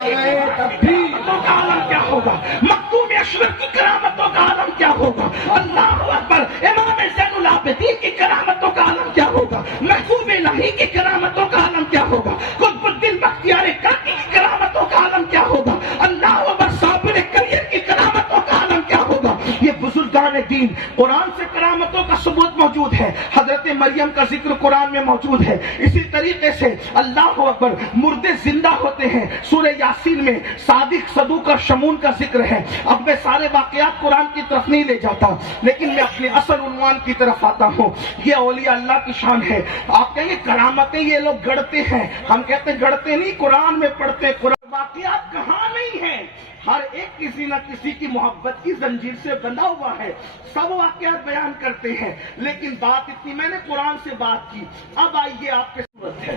کرامتوں کا عالم کیا ہوگا، مختوم اشرف کی کرامتوں کا عالم کیا ہوگا، اللہ اکبر، امام زین العابدین کی کرامتوں کا عالم کیا ہوگا، محبوب الہی کی کرامتوں کا عالم کیا ہوگا، قطب الدین بختیار کاکی کی کرامتوں کا عالم کیا ہوگا، اللہ اکبر، صابر کریر کی کرامتوں کا عالم کیا ہوگا۔ یہ بزرگان دین، قرآن سے کرامتوں کا ثبوت موجود ہے، حضرت مریم کا ذکر قرآن میں موجود ہے۔ اسی طریقے سے اللہ اکبر، مردے زندہ ہوتے ہیں، سورہ یاسین میں صادق، صدوق اور شمون کا ذکر ہے۔ اب میں سارے واقعات قرآن کی طرف نہیں لے جاتا، لیکن میں اپنے اصل عنوان کی طرف آتا ہوں۔ یہ اولیاء اللہ کی شان ہے۔ آپ کہیں گے کرامتیں یہ لوگ گڑتے ہیں، ہم کہتے ہیں گڑتے نہیں، قرآن میں پڑھتے ہیں۔ قرآن واقعات کہاں نہیں ہیں، ہر ایک کسی نہ کسی کی محبت کی زنجیر سے بندھا ہوا ہے، سب واقعات بیان کرتے ہیں، لیکن بات اتنی، میں نے قرآن سے بات کی، اب آئیے آپ کے صورت ہے۔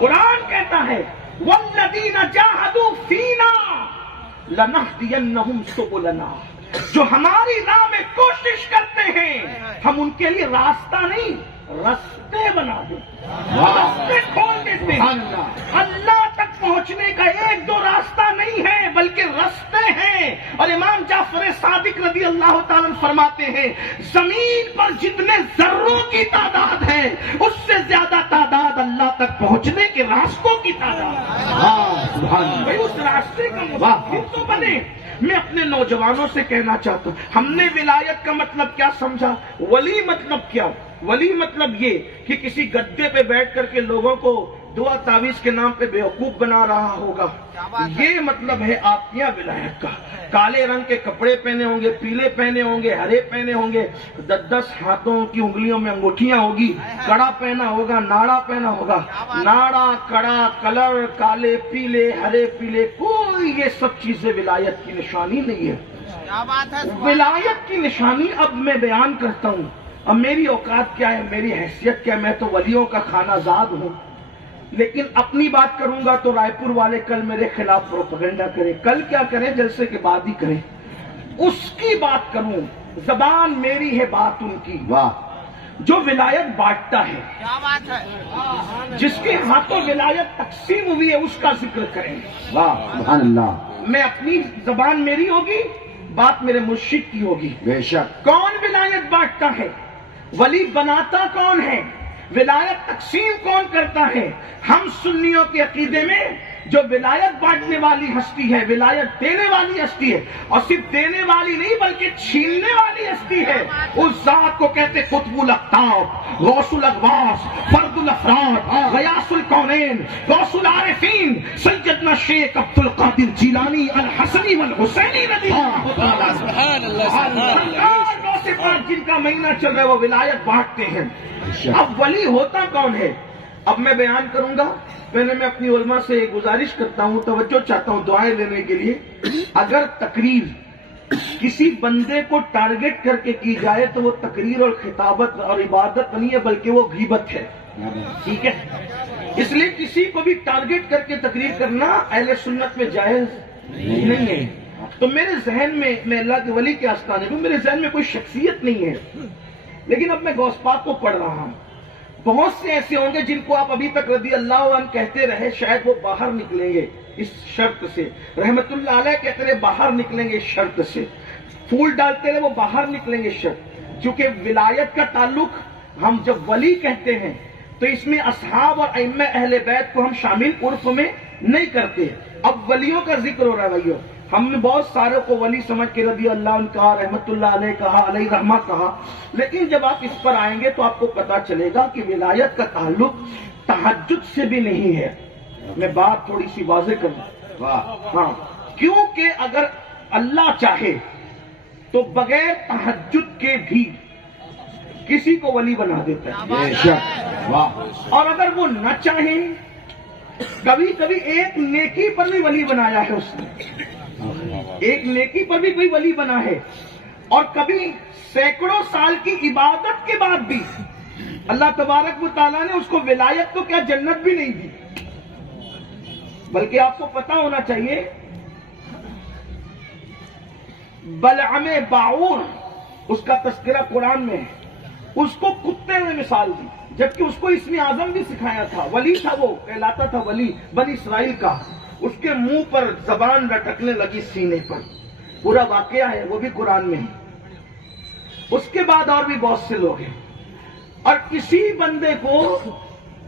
قرآن کہتا ہے وَالَّذِينَ جَاهَدُوا فِينَا لَنَهْدِيَنَّهُمْ سُبُلَنَا، جو ہماری راہ میں کوشش کرتے ہیں ہم ان کے لیے راستہ نہیں رستے بنا دیں، رستے کھول دیتے ہیں۔ اللہ تک پہنچنے کا ایک دو راستہ نہیں ہے بلکہ رستے ہیں۔ اور امام جعفر صادق رضی اللہ تعالیٰ فرماتے ہیں زمین پر جتنے ذروں کی تعداد ہے اس سے زیادہ تعداد اللہ تک پہنچنے کے راستوں کی تعداد ہے۔ بھائی اس راستے کا مفسر تو بنے۔ میں اپنے نوجوانوں سے کہنا چاہتا ہوں، ہم نے ولایت کا مطلب کیا سمجھا، ولی مطلب کیا؟ ولی مطلب یہ کہ کسی گدے پہ بیٹھ کر کے لوگوں کو دعا تعویذ کے نام پہ بیوقوف بنا رہا ہوگا، یہ مطلب ہے آپ کے ولایت کا۔ کالے رنگ کے کپڑے پہنے ہوں گے، پیلے پہنے ہوں گے، ہرے پہنے ہوں گے، 10 ہاتھوں کی انگلیوں میں انگوٹھیاں ہوگی، کڑا پہنا ہوگا، ناڑا پہنا ہوگا، ناڑا، کڑا، کلر، کالے، پیلے، ہرے، پیلے، کوئی یہ سب چیزیں ولایت کی نشانی نہیں ہے۔ ولایت کی نشانی اب میں بیان کرتا ہوں۔ اب میری اوقات کیا ہے، میری حیثیت کیا ہے، میں تو ولیوں کا خانہ زاد ہوں، لیکن اپنی بات کروں گا تو رائے پور والے کل میرے خلاف پروپیگنڈا کریں، کل کیا کریں، جلسے کے بعد ہی کریں، اس کی بات کروں، زبان میری ہے بات ان کی۔ واہ، جو ولایت بانٹتا ہے، جس کے ہاتھوں ولایت تقسیم ہوئی ہے اس کا ذکر کریں۔ واہ سبحان اللہ، میں اپنی زبان میری ہوگی، بات میرے مرشد کی ہوگی۔ بے شک۔ کون ولایت بانٹتا ہے، ولی بناتا کون ہے، ولایت تقسیم کون کرتا ہے؟ ہم سنیوں کے عقیدے میں جو ولایت بانٹنے والی ہستی ہے، ولایت دینے والی ہستی ہے، اور صرف دینے والی نہیں بلکہ چھیننے والی ہستی ہے، اس ذات کو کہتے قطب الاقطاب، غوث الاغواث، فرد الافراد، غیاث الکونین، غوث العارفین، سیدنا شیخ عبد القادر جیلانی الحسنی والحسینی رضی اللہ تعالیٰ۔ سبحان اللہ، جن کا مہینہ چل رہا ہے وہ ولایت بانٹتے ہیں۔ اب ولی ہوتا کون ہے، اب میں بیان کروں گا۔ پہلے میں اپنی علماء سے گزارش کرتا ہوں، توجہ چاہتا ہوں دعائیں لینے کے لیے۔ اگر تقریر کسی بندے کو ٹارگٹ کر کے کی جائے تو وہ تقریر اور خطابت اور عبادت نہیں ہے بلکہ وہ غیبت ہے، ٹھیک ہے؟ اس لیے کسی کو بھی ٹارگٹ کر کے تقریر کرنا اہل سنت میں جائز نہیں ہے۔ تو میرے ذہن میں اللہ کے ولی کے آستانے میں میرے ذہن میں کوئی شخصیت نہیں ہے، لیکن اب میں غوث پاک کو پڑھ رہا ہوں۔ بہت سے ایسے ہوں گے جن کو آپ ابھی تک رضی اللہ عنہ کہتے رہے، شاید وہ باہر نکلیں گے اس شرط سے، رحمت اللہ علیہ کہتے رہے باہر نکلیں گے اس شرط سے، پھول ڈالتے رہے وہ باہر نکلیں گے شرط، کیونکہ ولایت کا تعلق ہم جب ولی کہتے ہیں تو اس میں اصحاب اور ائمہ اہل بیت کو ہم شامل عرف میں نہیں کرتے۔ اب ولیوں کا ذکر ہو رہا ہے بھائیو، ہم نے بہت سارے کو ولی سمجھ کے رضی اللہ عنہ کہا، رحمت اللہ علیہ کہا، علیہ رحمہ کہا، لیکن جب آپ اس پر آئیں گے تو آپ کو پتا چلے گا کہ ولایت کا تعلق تہجد سے بھی نہیں ہے۔ میں بات تھوڑی سی واضح کروں، ہاں، کیونکہ اگر اللہ چاہے تو بغیر تہجد کے بھی کسی کو ولی بنا دیتا ہے، اور اگر وہ نہ چاہیں، کبھی کبھی ایک نیکی پر بھی ولی بنایا ہے اس نے، ایک نیکی پر بھی کوئی ولی بنا ہے، اور کبھی سینکڑوں سال کی عبادت کے بعد بھی اللہ تبارک و تعالیٰ نے اس کو ولایت تو کیا جنت بھی نہیں دی۔ بلکہ آپ کو پتا ہونا چاہیے بلعم باعور، اس کا تذکرہ قرآن میں ہے، اس کو کتے نے مثال دی، جبکہ اس کو اسم اعظم بھی سکھایا تھا، ولی تھا، وہ کہلاتا تھا ولی بنی اسرائیل کا، اس کے منہ پر زبان لٹکنے لگی سینے پر. پورا واقعہ ہے، وہ بھی قرآن میں ہے. اس کے بعد اور بھی بہت سے لوگ ہیں. اور کسی بندے کو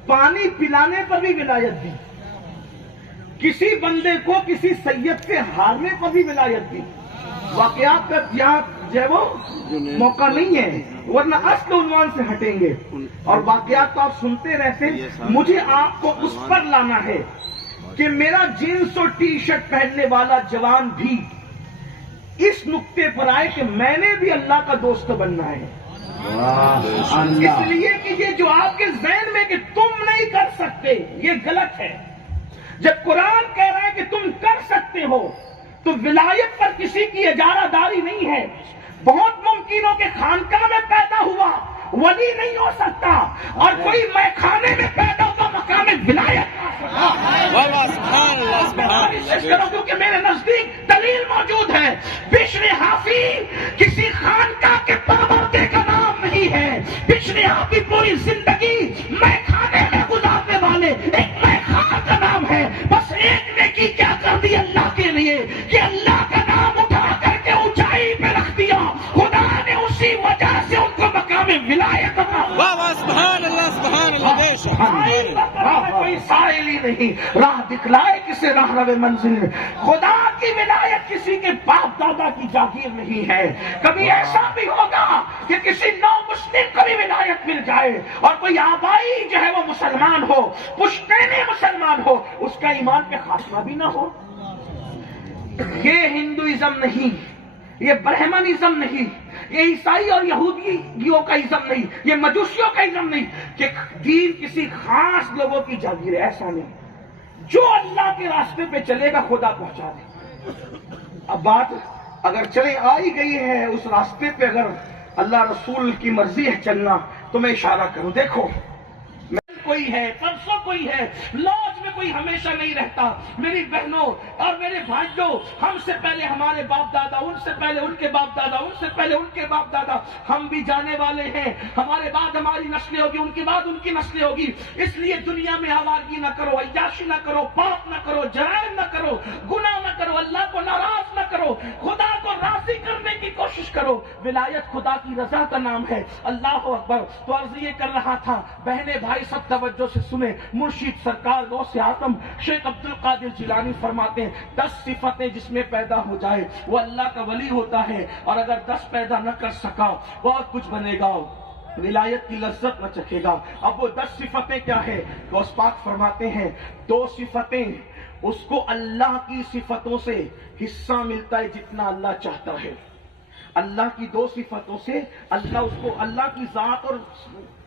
پانی پلانے پر بھی ولایت دی، کسی بندے کو کسی سید سے ہارنے پر بھی ولایت دی. واقعات کا یہاں جو ہے وہ موقع نہیں ہے، ورنہ اصل عنوان سے ہٹیں گے. اور واقعات تو آپ سنتے رہتے. مجھے آپ کو اس پر لانا ہے کہ میرا جینس اور ٹی شرٹ پہننے والا جوان بھی اس نقطے پر آئے کہ میں نے بھی اللہ کا دوست بننا ہے. اس لیے کہ یہ جو آپ کے ذہن میں کہ تم نہیں کر سکتے، یہ غلط ہے. جب قرآن کہہ رہا ہے کہ تم کر سکتے ہو تو ولایت پر کسی کی اجارہ داری نہیں ہے. بہت ممکن ہو کہ خانقاہ میں پیدا ہوا ولی نہیں ہو سکتا، اور کوئی میخانے میں پیدا ہوگا مقام ولایت. کیونکہ میرے نزدیک دلیل موجود ہے. بشر حافی کسی خانقاہ کے پروردے کا نام نہیں ہے. بشر حافی پوری زندگی میخانے میں گزارنے والے ایک میخوار کا نام ہے. بس ایک نیکی کیا کر دی اللہ کے لیے کہ اللہ کا نام اٹھا کر کے اونچائی پہ رکھ دیا. خدا نے اسی وجہ سے ان کو مقام ولایت سبحان اللہ سبحان اللہ. کوئی سائل ہی نہیں راہ دکھلائے کسے راہ رو منزل میں. خدا کی ولایت کسی کے باپ دادا کی جاگیر نہیں ہے. کبھی ایسا بھی ہوگا کہ کسی نو مسلم کو بھی ولایت مل جائے اور کوئی آبائی جو ہے وہ مسلمان ہو، پشتینے مسلمان ہو، اس کا ایمان پہ خاتمہ بھی نہ ہو. یہ ہندوازم نہیں، یہ برہمنزم نہیں، یہ عیسائی اور یہودیوں کا ازم نہیں، یہ مجوسیوں کا ازم نہیں کہ دین کسی خاص لوگوں کی جاگیر ہے. ایسا نہیں. جو اللہ کے راستے پہ چلے گا خدا پہنچا دے. اب بات اگر چلے آئی گئی ہے اس راستے پہ، اگر اللہ رسول کی مرضی ہے چلنا تو میں اشارہ کروں. دیکھو کوئی ہے، پرسوں کوئی ہے، لاج میں کوئی ہمیشہ نہیں رہتا. میری بہنوں اور میرے بھائیوں، ہم سے پہلے ہمارے باپ دادا، ان سے پہلے ان کے باپ دادا، ان سے پہلے ان کے باپ دادا، ہم بھی جانے والے ہیں. ہمارے بعد ہماری نسلیں ہوگی، ان کے بعد ان کی نسلیں ہوگی. اس لیے دنیا میں آوارگی نہ کرو، عیاشی نہ کرو، پاپ نہ کرو، جرائم نہ کرو، گناہ نہ کرو، اللہ کو ناراض نہ کرو، خدا کو راضی کرنے کی کوشش کرو. ولایت خدا کی رضا کا نام ہے. اللہ اکبر. تو عرض یہ کر رہا تھا، بہنیں بھائی سب توجہ سے سنیں. مرشد سرکار غوث اعظم شیخ عبد القادر جیلانی فرماتے ہیں 10 صفتیں جس میں پیدا ہو جائے وہ اللہ کا ولی ہوتا ہے، اور اگر 10 پیدا نہ کر سکا بہت کچھ بنے گا، ولایت کی لذت نہ چکھے گا. اب وہ 10 صفتیں کیا ہے؟ غوث پاک فرماتے ہیں 2 صفتیں اس کو اللہ کی صفتوں سے حصہ ملتا ہے جتنا اللہ چاہتا ہے. اللہ کی 2 صفتوں سے اللہ اس کو، اللہ کی ذات اور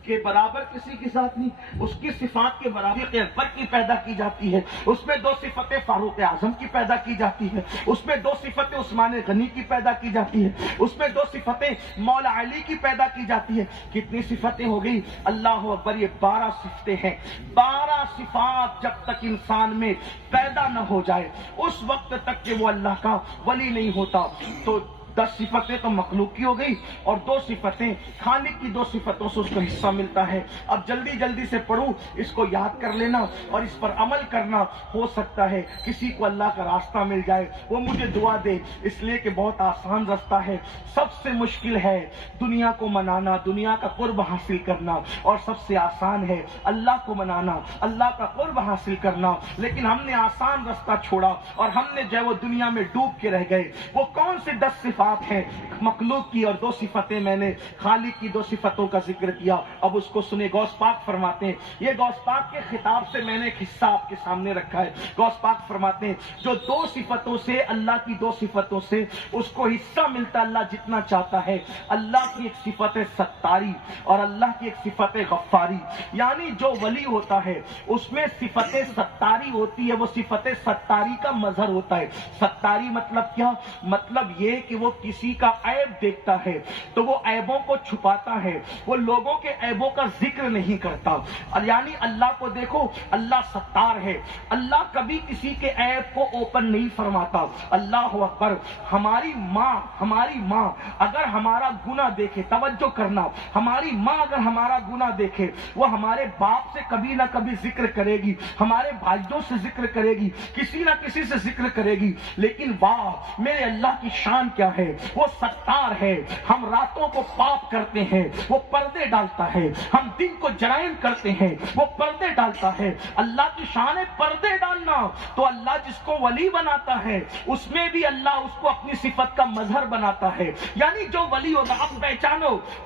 کے برابر کسی کی ذات نہیں، اس کی صفات کے برابر اکبر کی پیدا کی جاتی ہے. اس میں 2 صفتیں فاروق اعظم کی پیدا کی جاتی ہے. اس میں 2 صفتیں عثمان غنی کی پیدا کی جاتی ہے. اس میں 2 صفتیں مولا علی کی پیدا کی جاتی ہے. کتنی صفتیں ہو گئی؟ اللہ اکبر. یہ 12 صفتیں ہیں. 12 صفات جب تک انسان میں پیدا نہ ہو جائے اس وقت تک کہ وہ اللہ کا ولی نہیں ہوتا. تو 10 صفتیں تو مخلوق کی ہو گئی، اور 2 صفتیں خالق کی 2 صفتوں سے اس کو حصہ ملتا ہے. اب جلدی جلدی سے پڑھوں، اس کو یاد کر لینا اور اس پر عمل کرنا. ہو سکتا ہے کسی کو اللہ کا راستہ مل جائے، وہ مجھے دعا دے، اس لیے کہ بہت آسان راستہ ہے. سب سے مشکل ہے دنیا کو منانا، دنیا کا قرب حاصل کرنا، اور سب سے آسان ہے اللہ کو منانا، اللہ کا قرب حاصل کرنا. لیکن ہم نے آسان راستہ چھوڑا اور ہم نے جو ہے وہ دنیا میں ڈوب کے رہ گئے. وہ کون سے 10 صفات ہیں؟ مخلوق کی، اور 2 صفتیں میں نے خالق کی 2 صفتوں کا ذکر کیا. اب اس کو سنے. غوث پاک فرماتے ہیں، یہ غوث پاک کے خطاب سے میں نے ایک حصہ آپ کے سامنے رکھا ہے. غوث پاک فرماتے ہیں جو 2 صفتوں سے، اللہ کی 2 صفتوں سے اس کو حصہ ملتا اللہ جتنا چاہتا ہے. اللہ کی ایک صفت ہے ستاری اور اللہ کی ایک صفت ہے غفاری. یعنی جو ولی ہوتا ہے اس میں صفت ستاری ہوتی ہے. وہ صفت ستاری کا مظہر ہوتا ہے. ستاری مطلب کیا؟ مطلب یہ کہ وہ کسی کا عیب دیکھتا ہے تو وہ عیبوں کو چھپاتا ہے، وہ لوگوں کے عیبوں کا ذکر نہیں کرتا. یعنی اللہ کو دیکھو، اللہ ستار ہے، اللہ کبھی کسی کے عیب کو اوپن نہیں فرماتا. اللہ اکبر. ہماری ماں اگر ہمارا گناہ دیکھے، توجہ کرنا، ہماری ماں اگر ہمارا گناہ دیکھے، وہ ہمارے باپ سے کبھی نہ کبھی ذکر کرے گی، ہمارے بھائیوں سے ذکر کرے گی، کسی نہ کسی سے ذکر کرے گی. لیکن واہ میرے اللہ کی شان کیا ہے، وہ ستار ہے. ہم راتوں کو پاپ کرتے ہیں، وہ پردے ڈالتا ہے. ہم دن کو جرائم کرتے ہیں، وہ پردے ڈالتا ہے. اللہ کی شان ہے پردے ڈالنا. تو اللہ جس کو ولی بناتا ہے اس میں بھی اللہ اس کو اپنی صفت کا مظہر بناتا ہے. یعنی جو ولی ہوگا، اب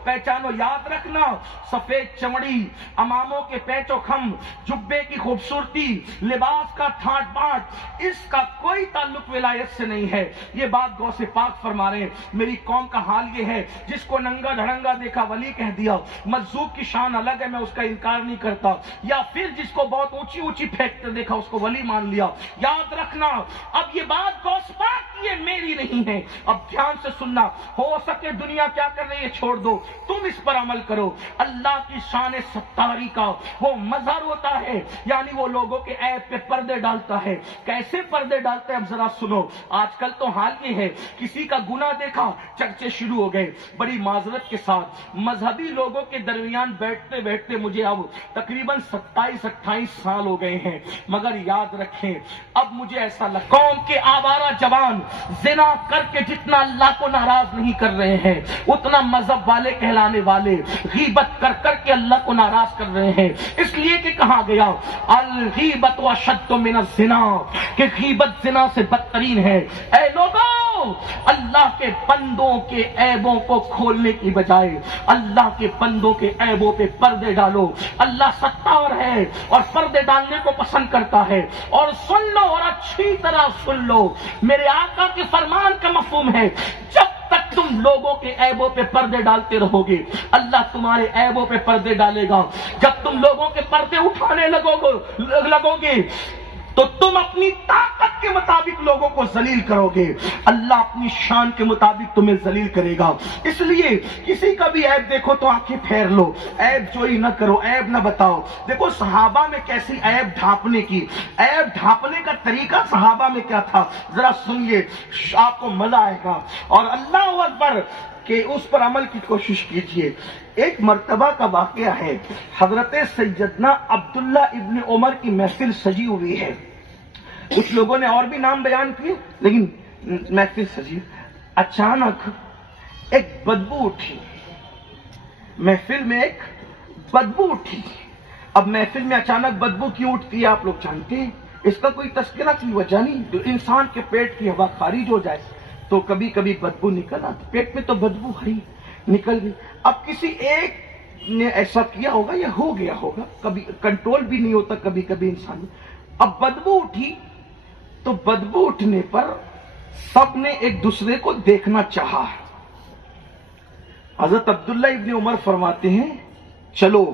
پہچانو، یاد رکھنا، سفید چمڑی، اماموں کے پیچ و خم، جبے کی خوبصورتی، لباس کا ٹھاٹ باٹ، اس کا کوئی تعلق ولایت سے نہیں ہے. یہ بات غوث پاک فرما رہے ہیں. میری قوم کا حال یہ ہے، جس کو ننگا دھڑنگا دیکھا ولی کہہ دیا. مجذوب کی شان الگ ہے، میں اس کا انکار نہیں کرتا. یا پھر جس کو بہت اونچی پھینکتے دیکھا اس کو ولی مان لیا. یاد رکھنا، اب یہ بات غوث پاک کی ہے، میری نہیں ہے. اب دھیان سے سننا. ہو سکے دنیا کیا کر رہی ہے چھوڑ دو، تم اس پر عمل کرو. اللہ کی شان ستاری کا وہ مظہر ہوتا ہے، یعنی وہ لوگوں کے عیب پہ پردے ڈالتا ہے. کیسے پردے ڈالتے ہیں اب ذرا سنو. آج کل تو حال یہ ہے، کسی کا گناہ دیکھا چرچے شروع ہو گئے. بڑی معذرت کے ساتھ مذہبی لوگوں کے درمیان بیٹھتے بیٹھتے مجھے اب تقریباً 27-28 سال ہو گئے ہیں، مگر یاد رکھیں اب مجھے ایسا لگتا قوم کے آوارہ جوان زنا کر کے جتنا اللہ کو ناراض نہیں کر رہے ہیں، اتنا مذہب والے کہلانے والے غیبت کر کر کے اللہ کو ناراض کر رہے ہیں. اس لیے کہ کہا گیا الغیبت اشد من الزنا، کہ غیبت زنا سے بدترین ہے. اے لوگوں، اللہ کے بندوں کے عیبوں کو کھولنے کی بجائے اللہ کے بندوں کے عیبوں پہ پردے ڈالو. اللہ ستار ہے اور پردے ڈالنے کو پسند کرتا ہے. اور سن لو، اور اچھی طرح سن لو، میرے آقا کے فرمان کا مفہوم ہے، جب تک تم لوگوں کے عیبوں پہ پردے ڈالتے رہو گے اللہ تمہارے عیبوں پہ پردے ڈالے گا. جب تم لوگوں کے پردے اٹھانے لگو گے تو تم اپنی طاقت کے مطابق لوگوں کو ذلیل کرو گے، اللہ اپنی شان کے مطابق تمہیں ذلیل کرے گا. اس لیے کسی کا بھی عیب دیکھو تو آنکھیں پھیر لو، عیب جوئی نہ کرو، عیب نہ بتاؤ. دیکھو صحابہ میں کیسی عیب ڈھانپنے کی، عیب ڈھانپنے کا طریقہ صحابہ میں کیا تھا، ذرا سنیے، آپ کو مزہ آئے گا. اور اللہ اکبر کہ اس پر عمل کی کوشش کیجئے. ایک مرتبہ کا واقعہ ہے، حضرت سیدنا عبداللہ ابن عمر کی محفل سجی ہوئی ہے. کچھ لوگوں نے اور بھی نام بیان کیے لیکن محفل سجی. اچانک ایک بدبو اٹھی، محفل میں ایک بدبو اٹھی. اب محفل میں اچانک بدبو کیوں اٹھتی ہے آپ لوگ جانتے ہیں، اس کا کوئی تذکرہ کی وجہ نہیں. جو انسان کے پیٹ کی ہوا خارج ہو جائے تو کبھی کبھی بدبو نکل آتی، پیٹ میں تو بدبو ہے نکل گئی. اب کسی ایک نے ایسا کیا ہوگا یا ہو گیا ہوگا، کبھی کنٹرول بھی نہیں ہوتا کبھی کبھی انسان. اب بدبو اٹھی تو بدبو اٹھنے پر سب نے ایک دوسرے کو دیکھنا چاہا. حضرت عبداللہ ابن عمر فرماتے ہیں چلو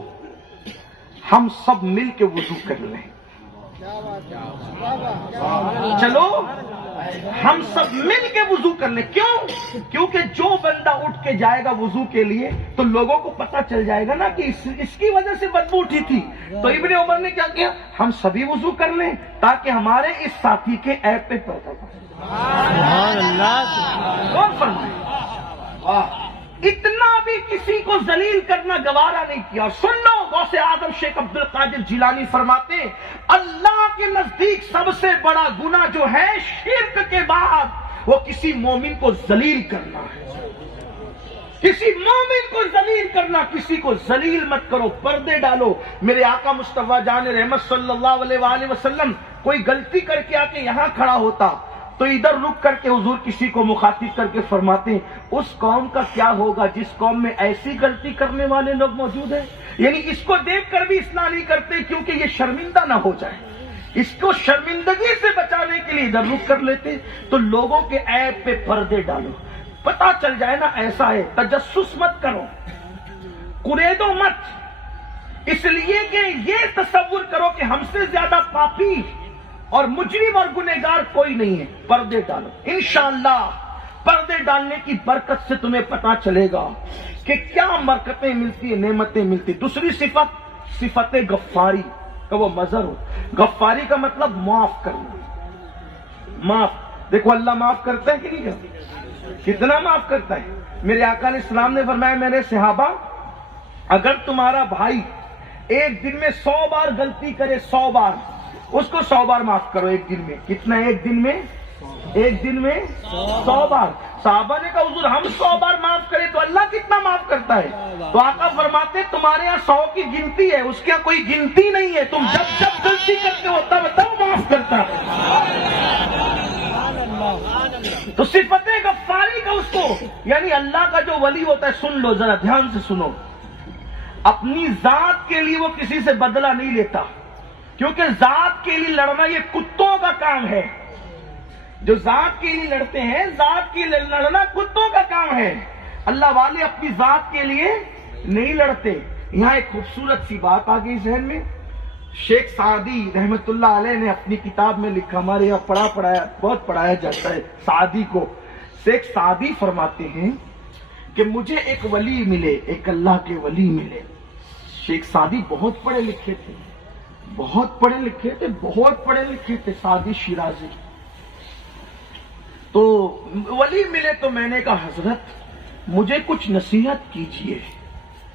ہم سب مل کے وضو کر لیں. چلو ہم سب مل کے وضو کر لیں. کیوں؟ کیونکہ جو بندہ اٹھ کے جائے گا وضو کے لیے تو لوگوں کو پتا چل جائے گا نا کہ اس کی وجہ سے بدبو اٹھی تھی. تو ابن عمر نے کیا کیا، ہم سبھی وضو کر لیں تاکہ ہمارے اس ساتھی کے عیب پہ پردہ پڑے. کون فرمائے؟ اتنا بھی کسی کو ذلیل کرنا گوارا نہیں کیا. سن لو، غوث اعظم شیخ عبد القادر جیلانی فرماتے ہیں اللہ کے نزدیک سب سے بڑا گناہ جو ہے شرک کے بعد وہ کسی مومن کو ذلیل کرنا ہے. کسی مومن کو ذلیل کرنا. کسی کو ذلیل مت کرو، پردے ڈالو. میرے آقا مصطفیٰ جان رحمت صلی اللہ علیہ وآلہ وسلم کوئی غلطی کر کے آ کے یہاں کھڑا ہوتا تو ادھر رک کر کے حضور کسی کو مخاطب کر کے فرماتے ہیں اس قوم کا کیا ہوگا جس قوم میں ایسی غلطی کرنے والے لوگ موجود ہیں. یعنی اس کو دیکھ کر بھی اصلاح نہیں کرتے کیونکہ یہ شرمندہ نہ ہو جائے. اس کو شرمندگی سے بچانے کے لیے ادھر رک کر لیتے. تو لوگوں کے عیب پہ پردے ڈالو، پتا چل جائے نا ایسا ہے. تجسس مت کرو، قریدو مت، اس لیے کہ یہ تصور کرو کہ ہم سے زیادہ پاپی اور مجرم اور گنہگار کوئی نہیں ہے. پردے ڈالو، انشاءاللہ پردے ڈالنے کی برکت سے تمہیں پتا چلے گا کہ کیا برکتیں ملتی ہیں، نعمتیں ملتی. دوسری صفت غفاری کا وہ مظہر ہو. غفاری کا مطلب معاف کرنا. معاف، دیکھو اللہ معاف کرتا ہے کہ نہیں کرتا؟ کتنا معاف کرتا ہے. میرے آقا علیہ السلام نے فرمایا میرے صحابہ اگر تمہارا بھائی ایک دن میں 100 بار غلطی کرے، 100 بار، اس کو 100 بار معاف کرو ایک دن میں. کتنا ایک دن میں؟ ایک دن میں 100 بار. صحابہ نے کہا حضور ہم 100 بار معاف کریں تو اللہ کتنا معاف کرتا ہے؟ تو آقا فرماتے تمہارے یہاں 100 کی گنتی ہے، اس کے یہاں کوئی گنتی نہیں ہے. تم جب جب غلطی کرتے ہو تب معاف کرتا ہے. تو صفت غفاری کا اس کو، یعنی اللہ کا جو ولی ہوتا ہے، سن لو ذرا دھیان سے سنو، اپنی ذات کے لیے وہ کسی سے بدلہ نہیں لیتا، کیونکہ ذات کے لیے لڑنا یہ کتوں کا کام ہے. جو ذات کے لیے لڑتے ہیں، ذات کے لیے لڑنا کتوں کا کام ہے. اللہ والے اپنی ذات کے لیے نہیں لڑتے. یہاں ایک خوبصورت سی بات آ گئی ذہن میں. شیخ سعدی رحمت اللہ علیہ نے اپنی کتاب میں لکھا، ہمارے یہاں بہت پڑھایا جاتا ہے سعدی کو. شیخ سعدی فرماتے ہیں کہ مجھے ایک ولی ملے، ایک اللہ کے ولی ملے. شیخ سعدی بہت پڑھے لکھے تھے، بہت پڑھے لکھے تھے سعدی شیرازی. تو ولی ملے تو میں نے کہا حضرت مجھے کچھ نصیحت کیجئے.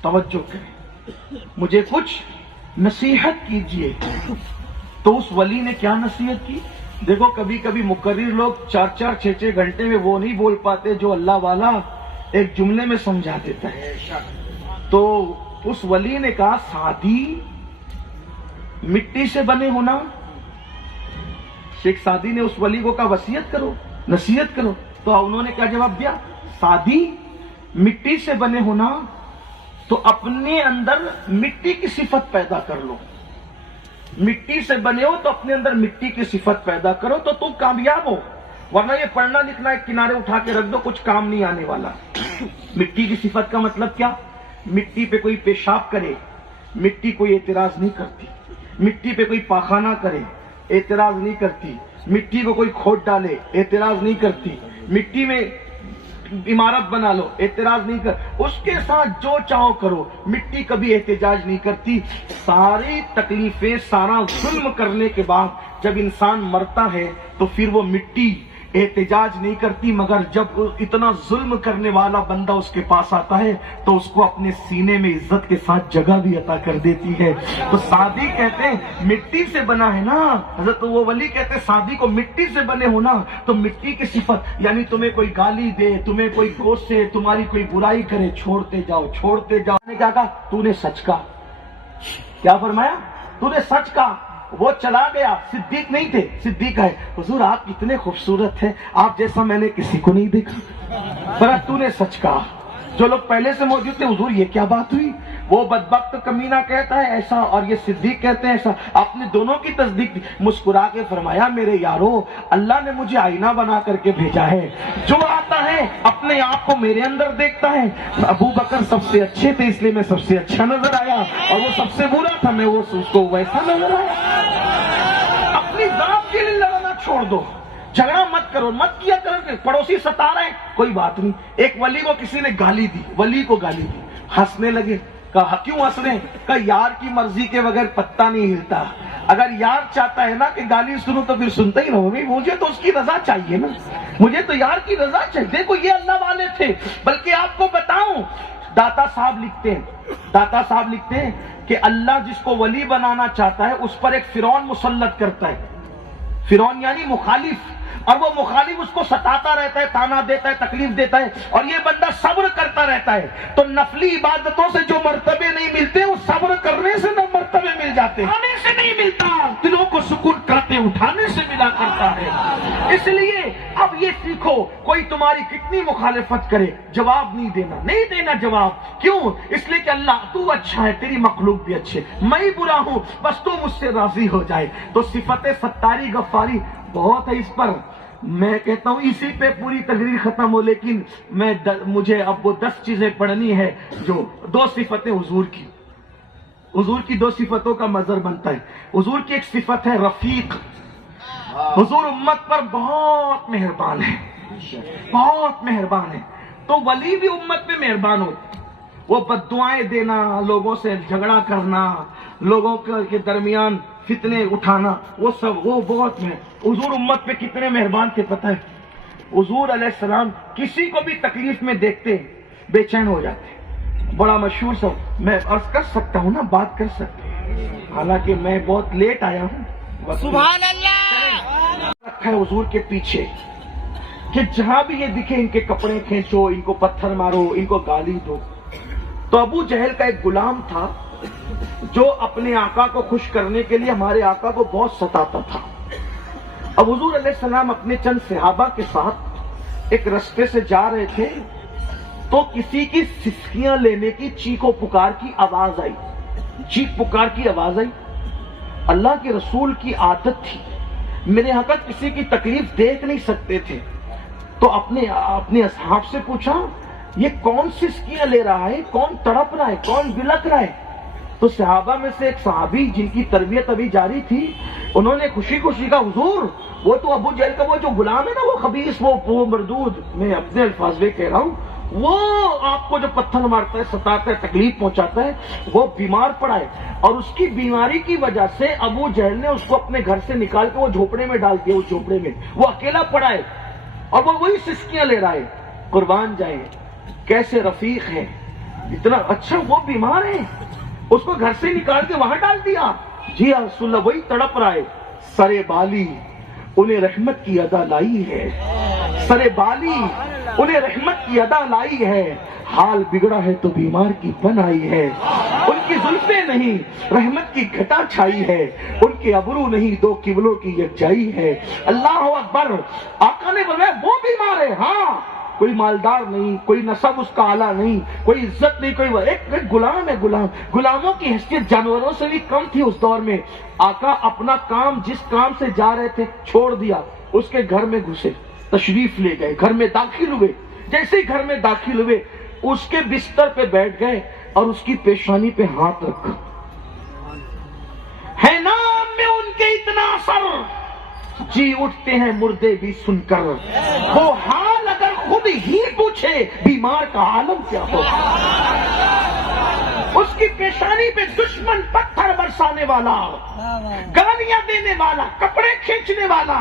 توجہ کریں، مجھے کچھ نصیحت کیجئے. تو اس ولی نے کیا نصیحت کی؟ دیکھو کبھی کبھی مقرر لوگ 4-4 6-6 گھنٹے میں وہ نہیں بول پاتے جو اللہ والا ایک جملے میں سمجھا دیتا ہے. تو اس ولی نے کہا سعدی مٹی سے بنے ہونا. شیخ سعدی نے اس ولی کو کہا وصیت کرو، نصیحت کرو. تو انہوں نے کیا جواب دیا؟ سعدی مٹی سے بنے ہونا تو اپنے اندر مٹی کی صفت پیدا کر لو. مٹی سے بنے ہو تو اپنے اندر مٹی کی صفت پیدا کرو تو تم کامیاب ہو. ورنہ یہ پڑھنا لکھنا ایک کنارے اٹھا کے رکھ دو، کچھ کام نہیں آنے والا. مٹی کی صفت کا مطلب کیا؟ مٹی پہ کوئی پیشاب کرے، مٹی کوئی اعتراض نہیں کرتی. مٹی پہ کوئی پاخانہ کرے، اعتراض نہیں کرتی. مٹی کو کوئی کھود ڈالے، اعتراض نہیں کرتی. مٹی میں عمارت بنا لو، اعتراض نہیں کر. اس کے ساتھ جو چاہو کرو. مٹی کبھی احتجاج نہیں کرتی. ساری تکلیفیں، سارا ظلم کرنے کے بعد جب انسان مرتا ہے تو پھر وہ مٹی احتجاج نہیں کرتی، مگر جب اتنا ظلم کرنے والا بندہ اس کے پاس آتا ہے تو اس کو اپنے سینے میں عزت کے ساتھ جگہ بھی عطا کر دیتی ہے. تو سعدی کہتے ہیں مٹی سے بنا ہے نا. حضرت وہ ولی کہتے ہیں سعدی کو مٹی سے بنے ہونا تو مٹی کی صفت، یعنی تمہیں کوئی گالی دے، تمہیں کوئی کوسے، تمہاری کوئی برائی کرے، چھوڑتے جاؤ چھوڑتے جاؤ. نے کیا کہا؟ تو نے سچ کہا. کیا فرمایا؟ تو نے سچ کہا. وہ چلا گیا. صدیق نہیں تھے، صدیق ہے. حضور آپ اتنے خوبصورت ہیں، آپ جیسا میں نے کسی کو نہیں دیکھا. پر تو نے سچ کہا. جو لوگ پہلے سے موجود تھے حضور یہ کیا بات ہوئی؟ وہ بدبخت کمینہ کہتا ہے ایسا اور یہ صدیق کہتے ہیں ایسا. آپ نے دونوں کی تصدیق دی. مسکرا کے فرمایا میرے یارو اللہ نے مجھے آئینہ بنا کر کے بھیجا ہے. جو آتا ہے اپنے آپ کو میرے اندر دیکھتا ہے. ابو بکر سب سے اچھے تھے اس لیے میں سب سے اچھا نظر آیا، اور وہ سب سے برا تھا میں وہ اس کو ویسا نظر آیا. اپنی ذات کے لیے لڑنا چھوڑ دو، جھگڑا مت کرو، مت کیا کرو. پڑوسی ستا رہے کوئی بات نہیں. ایک ولی کو کسی نے گالی دی، ولی کو گالی دی، ہنسنے لگے. کہا کیوں ہنس رہے ہیں؟ کہا یار کی مرضی کے بغیر پتا نہیں ہلتا. اگر یار چاہتا ہے نا کہ گالی سنو تو پھر سنتا ہی رہو گے. مجھے تو اس کی رضا چاہیے نا، مجھے تو یار کی رضا چاہیے. دیکھو یہ اللہ والے تھے. بلکہ آپ کو بتاؤں داتا صاحب لکھتے ہیں کہ اللہ جس کو ولی بنانا چاہتا ہے اس پر ایک فرعون مسلط کرتا ہے. فرعون یعنی مخالف، اور وہ مخالف اس کو ستاتا رہتا ہے، تانا دیتا ہے، تکلیف دیتا ہے، اور یہ بندہ صبر کرتا رہتا ہے. تو نفلی عبادتوں سے جو مرتبے نہیں ملتے وہ صبر کرنے سے نہ مرتبے مل جاتے. آنے سے نہیں ملتا، دلوں کو سکون کرتے اٹھانے سے ملا کرتا ہے. اس لیے اب یہ سیکھو کوئی تمہاری کتنی مخالفت کرے جواب نہیں دینا جواب. کیوں؟ اس لیے کہ اللہ تو اچھا ہے، تیری مخلوق بھی اچھے، میں ہی برا ہوں، بس تو مجھ سے راضی ہو جائے. تو صفت ستاری غفاری بہت ہے. اس پر میں کہتا ہوں اسی پہ پوری تقریر ختم ہو، لیکن مجھے اب وہ 10 چیزیں پڑھنی ہے. جو 2 صفتیں حضور کی 2 صفتوں کا مظہر بنتا ہے. حضور کی ایک صفت ہے رفیق. حضور امت پر بہت مہربان ہے، بہت مہربان ہے. تو ولی بھی امت پہ مہربان ہوتے. وہ بددعائیں دینا، لوگوں سے جھگڑا کرنا، لوگوں کے درمیان فتنے اٹھانا، وہ سب وہ بہت میں. حضور امت پہ کتنے مہربان تھے پتہ ہے؟ حضور علیہ السلام کسی کو بھی تکلیف میں دیکھتے بے چین ہو جاتے. بڑا مشہور سب میں عرض کر سکتا ہوں نا، بات کر سکتے ہیں، حالانکہ میں بہت لیٹ آیا ہوں. سبحان اللہ. رکھا ہے حضور کے پیچھے کہ جہاں بھی یہ دکھے ان کے کپڑے کھینچو، ان کو پتھر مارو، ان کو گالی دو. تو ابو جہل کا ایک غلام تھا جو اپنے آقا کو خوش کرنے کے لیے ہمارے آقا کو بہت ستاتا تھا. اب حضور علیہ السلام اپنے چند صحابہ کے ساتھ ایک رستے سے جا رہے تھے تو کسی کی سسکیاں لینے کی چیخ و پکار کی آواز آئی. چیخ پکار کی آواز آئی. اللہ کے رسول کی عادت تھی، میرے آقا کسی کی تکلیف دیکھ نہیں سکتے تھے، تو اپنے اصحاب سے پوچھا یہ کون سسکیاں لے رہا ہے، کون تڑپ رہا ہے، کون بلک رہا ہے؟ تو صحابہ میں سے ایک صحابی جن کی تربیت ابھی جاری تھی، انہوں نے خوشی خوشی کہا حضور وہ تو ابو جہل کا وہ جو غلام ہے نا، وہ خبیث، وہ مردود، میں اپنے الفاظ میں کہہ رہا ہوں، وہ آپ کو جو پتھر مارتا ہے، ستاتا ہے، تکلیف پہنچاتا ہے، وہ بیمار پڑا ہے، اور اس کی بیماری کی وجہ سے ابو جہل نے اس کو اپنے گھر سے نکال کے وہ جھوپڑے میں ڈال دیا. اس جھوپڑے میں وہ اکیلا پڑا ہے اور وہ وہی سسکیاں لے رہا ہے. قربان جائیں کیسے رفیق ہیں، اتنا اچھا. وہ بیمار ہے، اس کو گھر سے نکال کے وہاں ڈال دیا. جی ہاں رسول اللہ وہی تڑپ رہا ہے. سرے بالی انہیں رحمت کی ادا لائی ہے، سرے بالی انہیں رحمت کی ادا لائی ہے. حال بگڑا ہے تو بیمار کی پن آئی ہے. ان کی زلفیں نہیں رحمت کی گھٹا چھائی ہے، ان کے ابرو نہیں دو قبلوں کی یکجائی ہے. اللہ اکبر. آقا نے بولا وہ بیمار ہے، ہاں کوئی مالدار نہیں، کوئی نسب اس کا اعلیٰ نہیں، کوئی عزت نہیں، کوئی ایک غلام ہے. غلاموں کی حیثیت جانوروں سے بھی کم تھی اس دور میں. آقا اپنا کام جس کام سے جا رہے تھے چھوڑ دیا، اس کے گھر میں گھسے، تشریف لے گئے، گھر میں داخل ہوئے. جیسے ہی گھر میں داخل ہوئے اس کے بستر پہ بیٹھ گئے اور اس کی پیشانی پہ ہاتھ رکھا. ہے نام میں ان کے اتنا اثر، جی اٹھتے ہیں مردے بھی سن کر. وہ حال اگر خود ہی پوچھے بیمار کا عالم کیا ہوگا. اس کی پیشانی پہ دشمن پتھر برسانے والا، گالیاں دینے والا، کپڑے کھینچنے والا،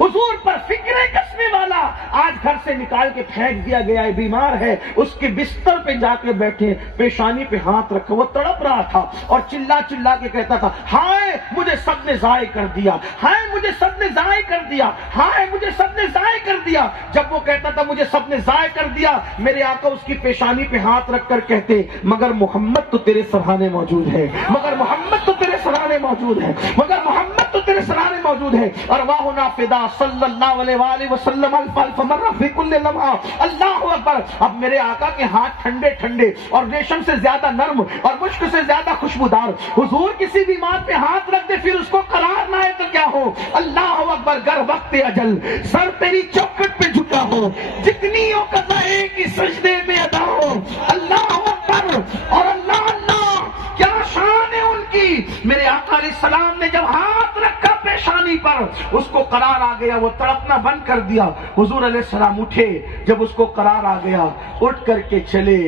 حضور پر فکریں کسنے والا آج گھر سے نکال کے پھینک دیا گیا ہے، بیمار ہے. اس کے بستر پہ جا کے بیٹھے، پیشانی پہ ہاتھ رکھا، وہ تڑپ رہا تھا اور چلا چلا کے کہتا تھا ہائے مجھے سب نے ضائع کر دیا، ہائے مجھے سب نے ضائع کر دیا، ہائے مجھے سب نے ضائع کر دیا. جب وہ کہتا تھا مجھے سب نے ضائع کر دیا، میرے آقا اس کی پیشانی پہ ہاتھ رکھ کر کہتے مگر محمد تو تیرے سرانے موجود ہے، مگر محمد تو تیرے سرانے موجود ہے، مگر محمد تو تیرے سرانے موجود ہے. ارواحنا فدا صلی اللہ علیہ وآلہ وسلم الف مرہ فی کل لمحہ. اللہ اکبر. اب میرے آقا کے ہاتھ ٹھنڈے ٹھنڈے اور ریشم سے زیادہ نرم اور مشک سے زیادہ خوشبودار. حضور کسی بیمار پہ ہاتھ رکھ دے پھر اس کو قرار نہ آئے تو کیا ہو. اللہ اکبر. گر وقت اجل سر تیری چوکٹ پہ جھکا ہو، جتنی ہو قضائے کی سجدے میں ادا ہو. اللہ اکبر. اور اللہ اللہ کیا شان ہے ان کی. میرے آقا علیہ السلام نے جب ہاتھ رکھا پیشانی پر اس کو قرار آ گیا، وہ تڑپنا بند کر دیا. حضور علیہ السلام اٹھے، جب اس کو قرار آ گیا اٹھ کر کے چلے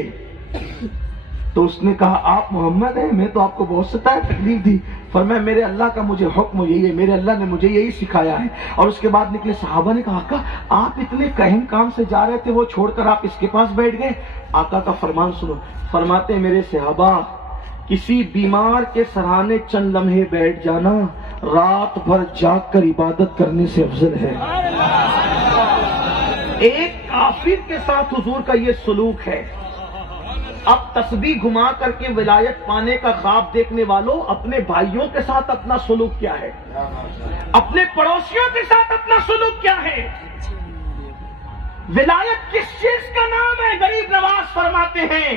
تو اس نے کہا آپ محمد ہیں، میں تو آپ کو بہت ستایا، تکلیف دی. فرمایا میرے اللہ کا مجھے حکم یہی ہے، میرے اللہ نے مجھے یہی سکھایا ہے. اور اس کے بعد نکلے. صحابہ نے کہا آقا آپ اتنے اہم کام سے جا رہے تھے، وہ چھوڑ کر آپ اس کے پاس بیٹھ گئے. آقا کا فرمان سنو. فرماتے میرے صحابہ کسی بیمار کے سرانے چند لمحے بیٹھ جانا رات بھر جاگ کر عبادت کرنے سے افضل ہے. ایک کافر کے ساتھ حضور کا یہ سلوک ہے. اب تسبیح گھما کر کے ولایت پانے کا خواب دیکھنے والوں، اپنے بھائیوں کے ساتھ اپنا سلوک کیا ہے، اپنے پڑوسیوں کے ساتھ اپنا سلوک کیا ہے. ولایت کس چیز کا نام ہے؟ غریب نواز فرماتے ہیں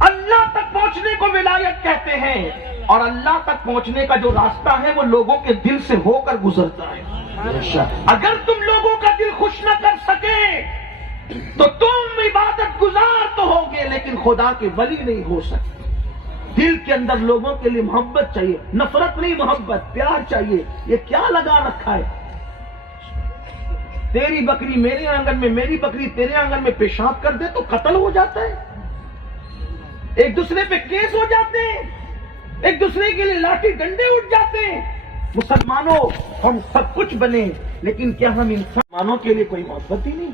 اللہ تک پہنچنے کو ولایت کہتے ہیں، اور اللہ تک پہنچنے کا جو راستہ ہے وہ لوگوں کے دل سے ہو کر گزرتا ہے. اگر تم لوگوں کا دل خوش نہ کر سکے تو تم عبادت گزار تو ہوگے لیکن خدا کے ولی نہیں ہو سکتے. دل کے اندر لوگوں کے لیے محبت چاہیے، نفرت نہیں، محبت پیار چاہیے. یہ کیا لگا رکھا ہے؟ تیری بکری میرے آنگن میں، میری بکری تیرے آنگن میں پیشاب کر دے تو قتل ہو جاتا ہے، ایک دوسرے پہ کیس ہو جاتے ہیں، ایک دوسرے کے لیے لاٹھی ڈنڈے اٹھ جاتے ہیں۔ مسلمانوں ہم سب کچھ بنے، لیکن کیا ہم انسانوں کے لیے کوئی محبت ہی نہیں،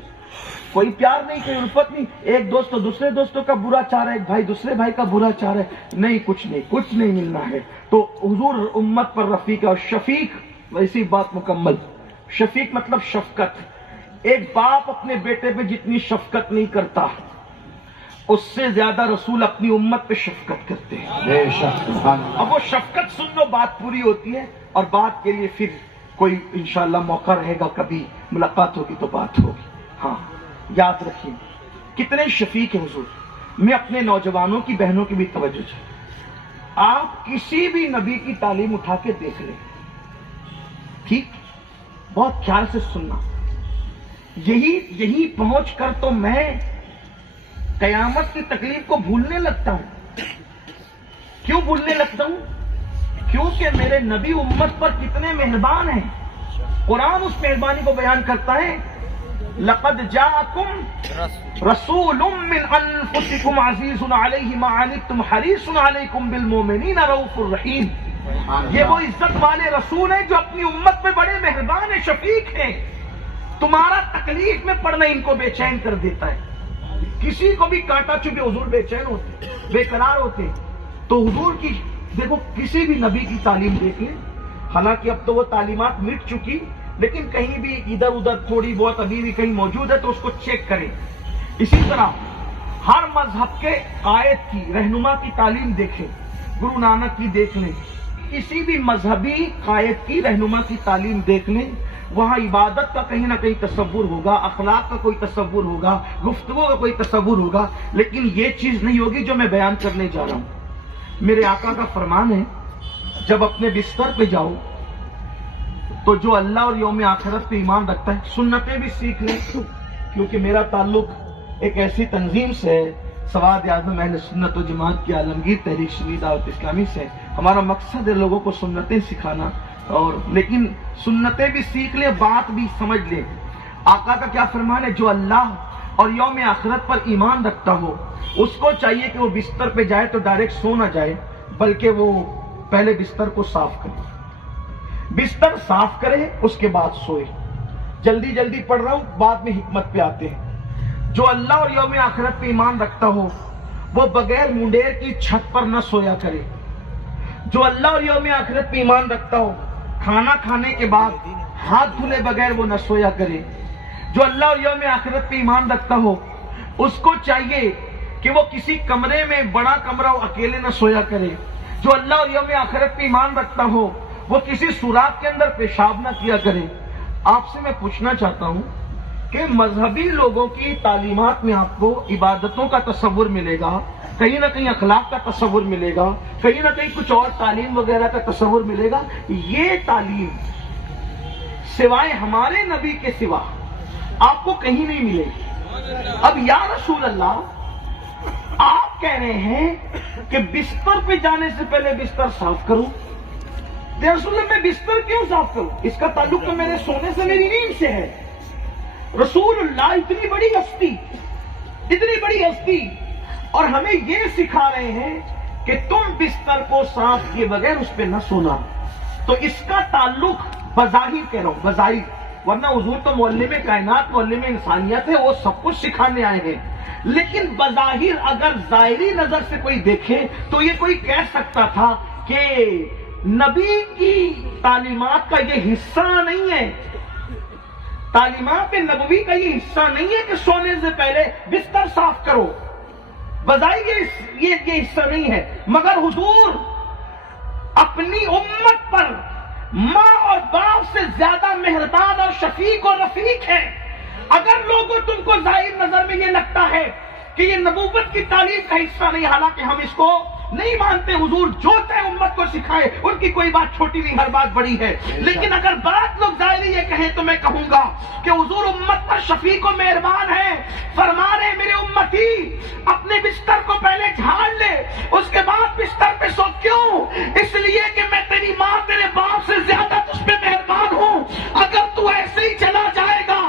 کوئی پیار نہیں، کوئی الفت نہیں؟ ایک دوست تو دوسرے دوستوں کا برا چاہ رہا ہے، ایک بھائی دوسرے بھائی کا برا چاہ رہا ہے، نہیں کچھ نہیں ملنا ہے۔ تو حضور امت پر رفیق اور شفیق، ویسی بات مکمل۔ شفیق مطلب شفقت۔ ایک باپ اپنے بیٹے پہ جتنی شفقت نہیں کرتا، اس سے زیادہ رسول اپنی امت پہ شفقت کرتے ہیں۔ بے شک سبحان اللہ۔ اب وہ شفقت سن لو، بات پوری ہوتی ہے، اور بات کے لیے پھر کوئی انشاءاللہ موقع رہے گا، کبھی ملاقات ہوگی تو بات ہوگی۔ ہاں یاد رکھیے کتنے شفیق ہیں حضور۔ میں اپنے نوجوانوں کی، بہنوں کی بھی توجہ چاہیے، آپ کسی بھی نبی کی تعلیم اٹھا کے دیکھ لیں، ٹھیک؟ بہت خیال سے سننا، یہی پہنچ کر تو میں قیامت کی تکلیف کو بھولنے لگتا ہوں۔ کیوں بھولنے لگتا ہوں؟ کیونکہ میرے نبی امت پر کتنے مہربان ہیں۔ قرآن اس مہربانی کو بیان کرتا ہے، لقد جاءکم رسول من انفسکم عزیز علیہ ما عنتم حریص علیکم بالمؤمنین رؤوف الرحیم۔ یہ وہ عزت والے رسول ہیں جو اپنی امت میں بڑے مہربان ہیں، شفیق ہیں۔ تمہارا تکلیف میں پڑنا ان کو بے چین کر دیتا ہے۔ کسی کو بھی کانٹا چبھے حضور بے چین ہوتے، بے قرار ہوتے۔ تو حضور کی دیکھو، کسی بھی نبی کی تعلیم دیکھ لیں، حالانکہ اب تو وہ تعلیمات مٹ چکی، لیکن کہیں بھی ادھر ادھر تھوڑی بہت ابھی بھی کہیں موجود ہے تو اس کو چیک کریں۔ اسی طرح ہر مذہب کے قائد کی، رہنما کی تعلیم دیکھیں، گرو نانک کی دیکھ لیں، کسی بھی مذہبی قائد کی، رہنما کی تعلیم دیکھ لیں، وہاں عبادت کا کہیں نہ کہیں تصور ہوگا، اخلاق کا کوئی تصور ہوگا، گفتگو کا کوئی تصور ہوگا، لیکن یہ چیز نہیں ہوگی جو میں بیان کرنے جا رہا ہوں۔ میرے آقا کا فرمان ہے، جب اپنے بستر پہ جاؤ تو جو اللہ اور یوم آخرت پہ ایمان رکھتا ہے، سنتیں بھی سیکھ لیں، کیونکہ میرا تعلق ایک ایسی تنظیم سے ہے، سواد اعظم اہل سنت و جماعت کی عالمگیر تحریک سنی دعوت اسلامی سے۔ ہمارا مقصد ہے لوگوں کو سنتیں سکھانا، اور لیکن سنتیں بھی سیکھ لیں، بات بھی سمجھ لیں۔ آقا کا کیا فرمان ہے، جو اللہ اور یوم آخرت پر ایمان رکھتا ہو، اس کو چاہیے کہ وہ بستر پہ جائے تو ڈائریکٹ سو نہ جائے، بلکہ وہ پہلے بستر کو صاف کرے، بستر صاف کرے، اس کے بعد سوئے۔ جلدی جلدی پڑھ رہا ہوں، بعد میں حکمت پہ آتے ہیں۔ جو اللہ اور یوم آخرت پہ ایمان رکھتا ہو، وہ بغیر منڈیر کی چھت پر نہ سویا کرے۔ جو اللہ اور یوم آخرت پہ ایمان رکھتا ہو، کھانا کھانے کے بعد ہاتھ دھلے بغیر وہ نہ سویا کرے۔ جو اللہ اور یوم آخرت پہ ایمان رکھتا ہو، اس کو چاہیے کہ وہ کسی کمرے میں، بڑا کمرہ ہو، اکیلے نہ سویا کرے۔ جو اللہ اور یوم آخرت پہ ایمان رکھتا ہو، وہ کسی سوراخ کے اندر پیشاب نہ کیا کرے۔ آپ سے میں پوچھنا چاہتا ہوں کہ مذہبی لوگوں کی تعلیمات میں آپ کو عبادتوں کا تصور ملے گا، کہیں نہ کہیں اخلاق کا تصور ملے گا، کہیں نہ کہیں کچھ اور تعلیم وغیرہ کا تصور ملے گا۔ یہ تعلیم سوائے ہمارے نبی کے سوا آپ کو کہیں نہیں ملے گی۔ اب یا رسول اللہ، آپ کہہ رہے ہیں کہ بستر پہ جانے سے پہلے بستر صاف کروں۔ رسول اللہ، میں بستر کیوں صاف کروں؟ اس کا تعلق تو میرے سونے سے، میری نیند سے ہے۔ رسول اللہ اتنی بڑی ہستی اور ہمیں یہ سکھا رہے ہیں کہ تم بستر کو صاف کیے بغیر اس پہ نہ سونا۔ تو اس کا تعلق بظاہر کہہ رہا ہوں، بظاہر، ورنہ حضور تو معلم کائنات، معلم انسانیت ہے، وہ سب کچھ سکھانے آئے ہیں۔ لیکن بظاہر اگر ظاہری نظر سے کوئی دیکھے تو یہ کوئی کہہ سکتا تھا کہ نبی کی تعلیمات کا یہ حصہ نہیں ہے، تعلیمات نبوی کا یہ حصہ نہیں ہے کہ سونے سے پہلے بستر صاف کرو۔ بظاہر یہ حصہ نہیں ہے، مگر حضور اپنی امت پر ماں اور باپ سے زیادہ مہربان اور شفیق اور رفیق ہے۔ اگر لوگوں تم کو ظاہر نظر میں یہ لگتا ہے کہ یہ نبوت کی تعلیم کا حصہ نہیں، حالانکہ ہم اس کو نہیں مانتے، حضور جو طے امت کو سکھائے، ان کی کوئی بات چھوٹی نہیں، ہر بات بڑی ہے۔ لیکن اگر بات لوگ ظاہری یہ کہیں تو میں کہوں گا کہ حضور امت پر شفیق و مہربان ہے، فرما رہے میرے امتی اپنے بستر کو پہلے جھاڑ لے، اس کے بعد بستر پہ سو۔ کیوں؟ اس لیے کہ میں تیری ماں، تیرے باپ سے زیادہ تجھ پہ مہربان ہوں۔ اگر تو ایسے ہی چلا جائے گا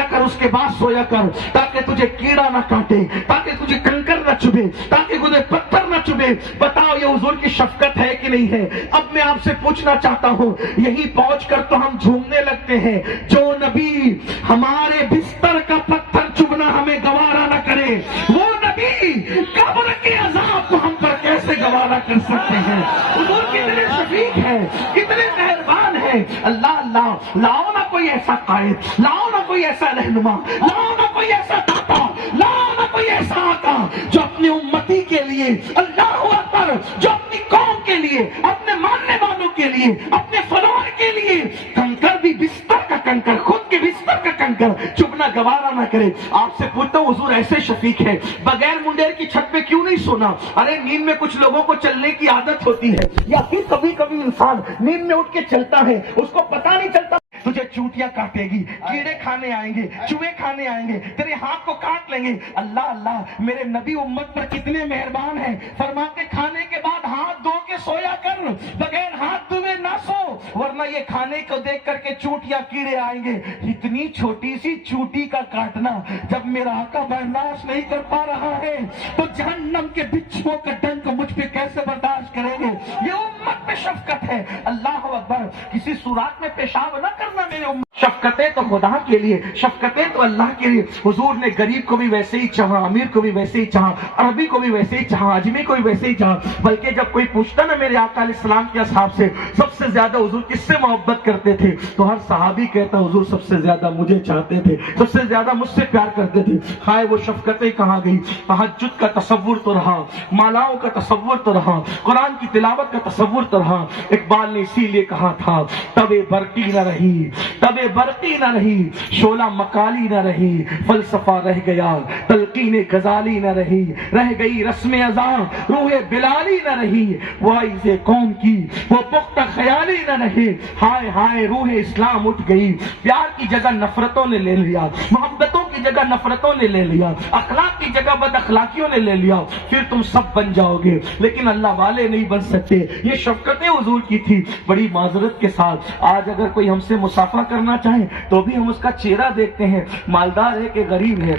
کیا کر, اس کے بعد سویا کر, تاکہ تجھے کیڑا نہ کاٹے, تاکہ تجھے کنکر نہ چبھے, تاکہ تجھے پتھر نہ چبھے. بتاؤ یہ حضور کی شفقت ہے کہ نہیں ہے؟ اب میں آپ سے پوچھنا چاہتا ہوں, یہی پہنچ کر تو ہم جھومنے لگتے ہیں. جو نبی ہمارے بستر کا پتھر چبھنا ہمیں گوارا نہ کرے, وہ نبی قبر کے عذاب کو ہم پر کیسے گوارا کر سکتے ہیں؟ حضور کتنے شفیق ہیں, کتنے مہربان ہیں. اللہ اللہ, لاؤ نہ کوئی ایسا قائد, لاؤ نہ کوئی ایسا رہنما, لاؤ نہ کوئی ایسا داتا, لاؤ نہ کوئی ایسا آقا جو اپنی امتی کے لیے, اللہ اکبر, جو اپنی قوم کے لیے, اپنے ماننے والوں کے لیے, اپنے فلان کے لیے کنکر بھی بستر کا کنکر, خود کے بستر کا کنکر چبھنا گوارا نہ کرے. آپ سے پوچھتا ہوں حضور ایسے شفیق ہے, بغیر منڈیر کی چھت پہ کیوں نہیں سونا؟ ارے نیند میں کچھ لوگوں کو چلنے کی عادت ہوتی ہے, یا پھر کبھی کبھی انسان نیند میں اٹھ کے چلتا ہے, اس کو پتا نہیں چلتا تجھے چوٹیاں کاٹے گی, کیڑے کھانے آئیں گے, چوہے کھانے آئیں گے, تیرے ہاتھ کو کاٹ لیں گے. اللہ اللہ, میرے نبی امت پر کتنے مہربان ہیں, فرماتے کھانے کے بعد ہاتھ دھو کے سویا کر, بغیر ہاتھ دھوئے نہ سو, ورنہ یہ کھانے کو دیکھ کر کے چوٹیاں کیڑے آئیں گے. اتنی چھوٹی سی چوٹی کا کاٹنا جب میرا آقا برداشت نہیں کر پا رہا ہے تو جہنم کے بچھوؤں کا ڈنک مجھ پہ کیسے برداشت کریں گے؟ یہ امت میں شفقت ہے. اللہ اکبر, کسی سوراخ میں پیشاب نہ کرنا میرے امت. شفقتیں تو خدا کے لیے, شفقتیں تو اللہ کے لیے. حضور نے غریب کو بھی ویسے ہی چاہا, امیر کو بھی ویسے ہی چاہا, عربی کو بھی ویسے ہی چاہا, اجمی کو بھی ویسے ہی چاہا. بلکہ جب کوئی پوچھتا نا میرے آقا علیہ السلام کے اصحاب سے سب سے زیادہ حضور کس سے محبت کرتے تھے, تو ہر صحابی کہتا حضور سب سے زیادہ مجھے چاہتے تھے, سب سے زیادہ مجھ سے پیار کرتے تھے. ہائے وہ شفقتیں کہاں گئی؟ تہجد کا تصور تو رہا, مالاؤں کا تصور تو رہا, قرآن کی تلاوت کا تصور تو رہا. اقبال نے اسی لیے کہا تھا, تبے برقی نہ رہی, تبے برقی نہ رہی, شعلہ مکالی نہ رہی, فلسفہ رہ گیا, تلقین غزالی نہ رہی, رہ گئی رسم ازاں, روح بلالی نہ رہی, وائز قوم کی وہ پختہ خیالی نہ رہے. ہائے ہائے, روح اسلام اٹھ گئی, پیار کی جگہ نفرتوں نے لے لیا, محبتوں کی جگہ نفرتوں نے لے لیا, اخلاق کی جگہ بد اخلاقیوں نے لے لیا. پھر تم سب بن جاؤ گے لیکن اللہ والے نہیں بن سکتے. یہ شفقتیں حضور کی تھی. بڑی معذرت کے ساتھ آج اگر کوئی ہم سے مسافہ کرنا چاہے تو بھی ہم اس کا چہرہ دیکھتے ہیں, مالدار ہے کہ غریب ہے.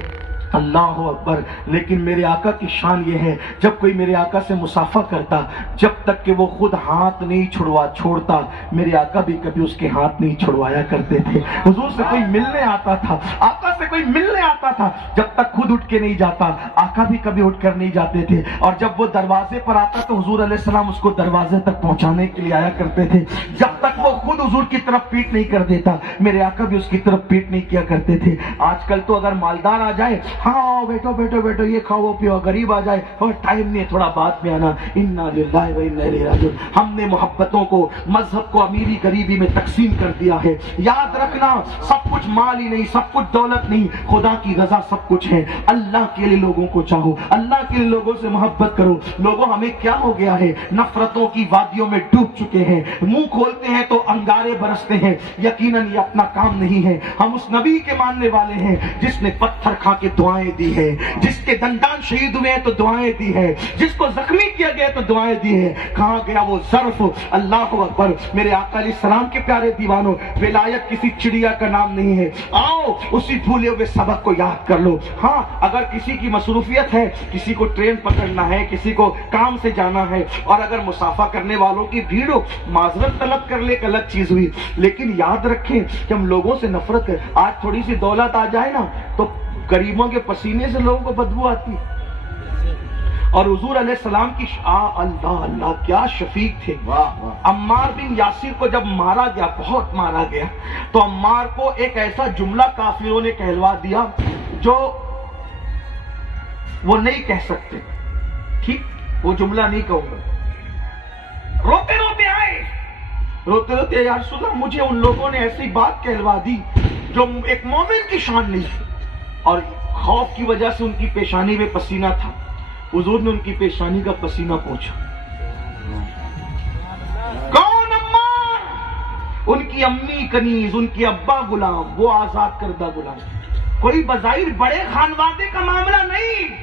اللہ اکبر, لیکن میرے آقا کی شان یہ ہے, جب کوئی میرے آقا سے مسافہ کرتا, جب تک کہ وہ خود ہاتھ نہیں چھوڑتا, میرے آقا بھی کبھی اس کے ہاتھ نہیں چھڑوایا کرتے تھے. حضور سے کوئی ملنے آتا تھا, آقا سے کوئی ملنے آتا تھا, جب تک خود اٹھ کے نہیں جاتا, آقا بھی کبھی اٹھ کر نہیں جاتے تھے. اور جب وہ دروازے پر آتا تو حضور علیہ السلام اس کو دروازے تک پہنچانے کے لیے آیا کرتے تھے. جب تک وہ خود حضور کی طرف پیٹ نہیں کر دیتا, میرے آقا بھی اس کی طرف پیٹ نہیں کیا کرتے تھے. آج کل تو اگر مالدار آ جائے, ہاں بیٹھو بیٹھو بیٹھو یہ کھاؤ پیو, غریب آ جائے اور ٹائم نہیں تھوڑا بات میں آنا, انا للہ و انا الیہ راجعون. ہم نے محبتوں کو, مذہب کو امیری غریبی میں تقسیم کر دیا ہے. یاد رکھنا, سب کچھ مال ہی نہیں, سب کچھ دولت نہیں, خدا کی رضا سب کچھ ہے. اللہ کے لیے لوگوں کو چاہو, اللہ کے لیے لوگوں سے محبت کرو. لوگوں ہمیں کیا ہو گیا ہے, نفرتوں کی وادیوں میں ڈوب چکے ہیں, منہ کھولتے ہیں تو انگارے برستے ہیں. یقیناً یہ اپنا کام نہیں ہے. ہم اس نبی کے ماننے والے ہیں جس نے پتھر کھا کے دعائیں دی ہے, جس کے دندان شہید ہوئے ہیں تو دعائیں دی ہے, جس کو زخمی کیا گیا تو دعائیں دی ہے. کہاں گیا وہ ظرف؟ اللہ اکبر. میرے آقا علیہ السلام کے پیارے دیوانوں, ولایت کسی چڑیا کا نام نہیں ہے. آؤ اسی بھولے ہوئے سبق کو یاد کر لو. ہاں اگر کسی کی مصروفیت ہے, کسی کو ٹرین پکڑنا ہے, کسی کو کام سے جانا ہے, اور اگر مسافہ کرنے والوں کی بھیڑ ہو, معذرت طلب کر لے, ایک الگ چیز ہوئی. لیکن یاد رکھیں کہ ہم لوگوں سے نفرت ہے. آج تھوڑی سی دولت آ جائے نا تو غریبوں کے پسینے سے لوگوں کو بدبو آتی. اور حضور علیہ السلام کی اللہ اللہ کیا شفیق تھے. عمار بن یاسر کو جب مارا گیا, بہت مارا گیا, تو عمار کو ایک ایسا جملہ کافروں نے کہلوا دیا جو وہ نہیں کہہ سکتے. ٹھیک, وہ جملہ نہیں کہوں گا. روتے روتے آئے, روتے روتے, یا رسول اللہ مجھے ان لوگوں نے ایسی بات کہلوا دی جو ایک مومن کی شان نہیں, اور خوف کی وجہ سے ان کی پیشانی میں پسینہ تھا. حضور نے ان کی پیشانی کا پسینہ پوچھا. کون عمار؟ ان کی امی کنیز, ان کی ابا غلام, وہ آزاد کردہ غلام. کوئی بظاہر بڑے خانوادے کا معاملہ نہیں.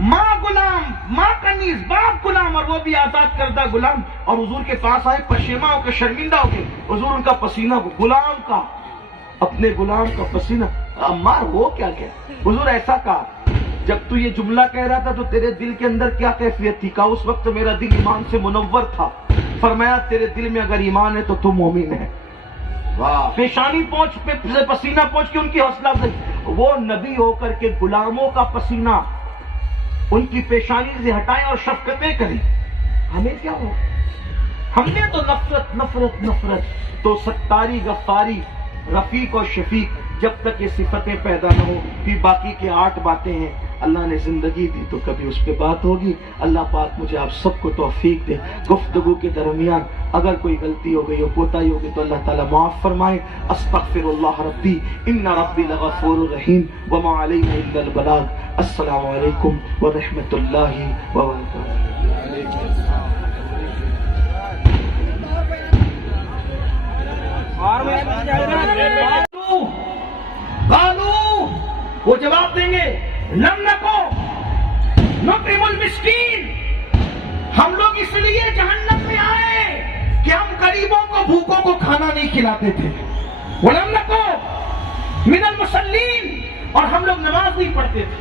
ماں غلام, ماں کنیز, باپ غلام, اور وہ بھی آزاد کردہ غلام. اور حضور کے پاس آئے, پشیماں ہو کے, شرمندہ ہو کے. حضور ان کا پسینہ غلام کا, اپنے غلام کا پسینہ. عمار ہو کیا گیا؟ حضور ایسا کہا جب تو یہ جملہ کہہ رہا تھا تو تیرے دل کے اندر کیا کیفیت تھی؟ کہا اس وقت میرا دل ایمان سے منور تھا. فرمایا تیرے دل میں اگر ایمان ہے تو تو مومن ہے. پیشانی پہنچ سے پسینہ پہنچ کے ان کی حوصلہ افزائی. وہ نبی ہو کر کے غلاموں کا پسینہ ان کی پیشانی سے ہٹائیں اور شفقتیں کریں. ہمیں کیا ہو؟ ہم نے تو نفرت نفرت نفرت. تو ستاری غفاری رفیق اور شفیق جب تک یہ صفتیں پیدا نہ ہو پھر باقی کے 8 باتیں ہیں. اللہ نے زندگی دی تو کبھی اس پہ بات ہوگی. اللہ پاک مجھے آپ سب کو توفیق دے. گفتگو کے درمیان اگر کوئی غلطی ہو گئی ہو کوتاہی ہو گئی تو اللہ تعالیٰ معاف فرمائے. استغفر اللہ ربی ان ربی لغفور رحیم وما علینا الا البلاغ. السلام علیکم ورحمۃ اللہ وبرکاتہ. قالوا وہ جواب دیں گے لم نکو نطعم المسکین. ہم لوگ اس لیے جہنم میں آئے کہ ہم غریبوں کو بھوکوں کو کھانا نہیں کھلاتے تھے. ولم نکو من المصلین اور ہم لوگ نماز نہیں پڑھتے تھے.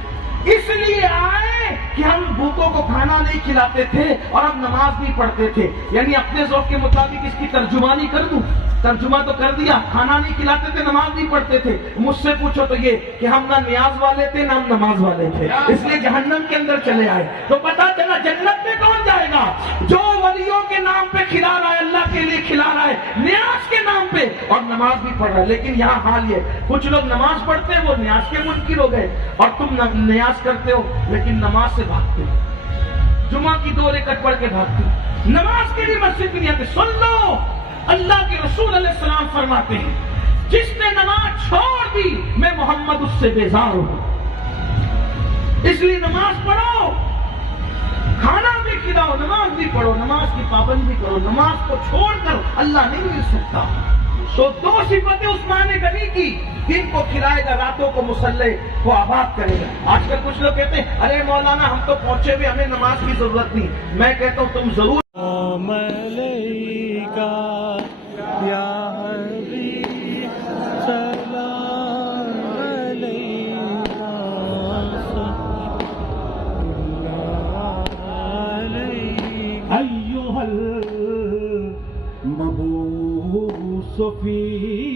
اس لیے آئے کہ ہم بھوکوں کو کھانا نہیں کھلاتے تھے اور ہم نماز نہیں پڑھتے تھے. یعنی اپنے ذوق کے مطابق اس کی ترجمانی کر دوں. ترجمہ تو کر دیا. کھانا نہیں کھلاتے تھے نماز نہیں پڑھتے تھے. مجھ سے پوچھو تو یہ کہ ہم نہ نیاز والے تھے نہ ہم نماز والے تھے اس لیے جہنم کے اندر چلے آئے. تو پتا چلا جنت میں کون جائے گا؟ جو ولیوں کے نام پہ کھلا رہا ہے اللہ کے لیے کھلا رہا ہے نیاز کے نام پہ اور نماز بھی پڑھ رہا ہے. لیکن یہاں حال یہ کچھ لوگ نماز پڑھتے ہیں وہ نیاز کے منکر ہو گئے اور تم نیاز کرتے ہو لیکن نماز سے بھاگتے ہو. جمعہ کی 2 رکعت پڑھ کے بھاگتے ہو. نماز کے لیے مسجد نہیں آتے. سن لو اللہ کے رسول علیہ السلام فرماتے ہیں جس نے نماز چھوڑ دی میں محمد اس سے بیزار ہوں. اس لیے نماز پڑھو. کھانا بھی کھلاؤ نماز بھی پڑھو. نماز کی پابندی کرو. نماز کو چھوڑ کر اللہ نہیں مل سکتا. سو 2 صفتیں عثمان غنی کی. دن کو کھلائے گا راتوں کو مصلی کو آباد کرے گا. آج کل کچھ لوگ کہتے ہیں ارے مولانا ہم تو پہنچے بھی ہمیں نماز کی ضرورت نہیں. میں کہتا ہوں تم ضرور أيها المبعوث في